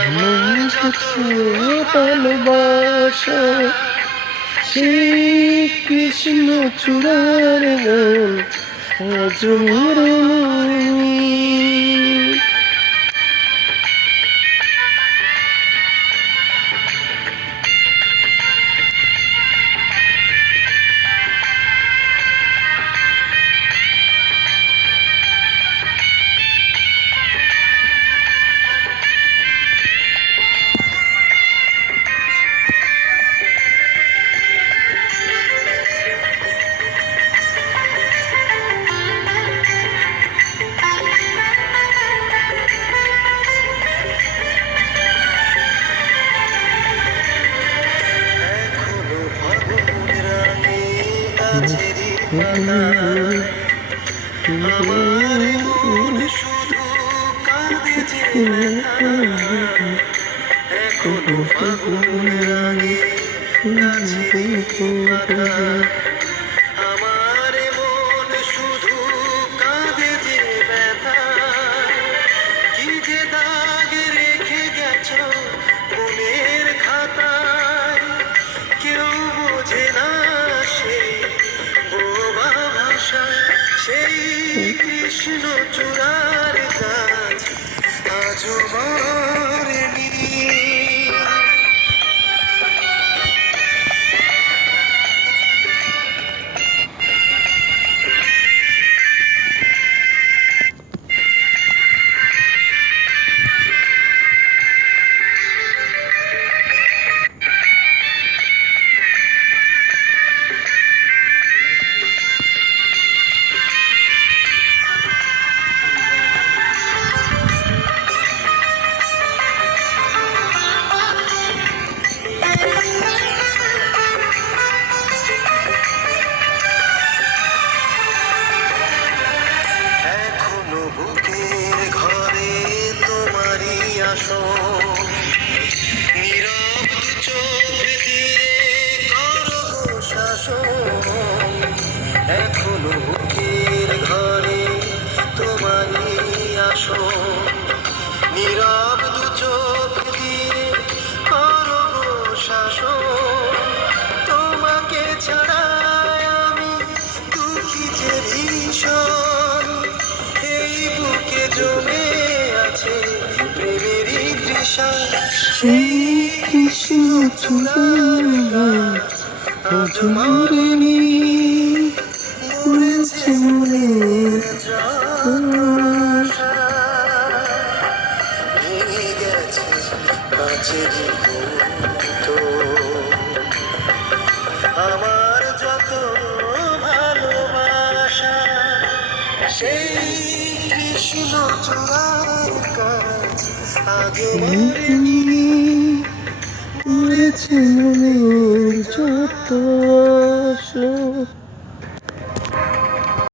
আমার যত ভালোবাসা সেই কৃষ্ণ চূড়ার গান আজ মরেনি। আমার মন শুধু কাঁদে যে এখনো ফাগুনের আগে গাছেরই পাতা। আমার মন শুধু কাঁদে যে ব্যথা, কি যে দাগ রেখে গেছ মনের খাতায়। কেউ বোঝে না সেই বোবা ভাষা, সেই কৃষ্ণ চূড়ার গাছ আজও মরেনি। এখনো বুকের ঘরে তোমারই আসন, নীরব দু চোখ দিয়ে করো গো শাসন। এখনো বুকের ঘরে তোমারই আসন, নীরব দু চোখ দিয়ে করো গো শাসন। তোমাকে ছাড়া আমি দুঃখী যে ভীষণ, এই বুকে জমে আছে প্রেমেরই তৃষা। সেই কৃষ্ণ চূড়ার গান আজ মরেনি। মরেছে মনের আশা, ভেঙে গেছে কাছেরই বন্ধু। আমার যত ভালোবাসা সেই কৃষ্ণ চূড়ার গাছ আগে মরেনি। মরেছে মনের যত আশা।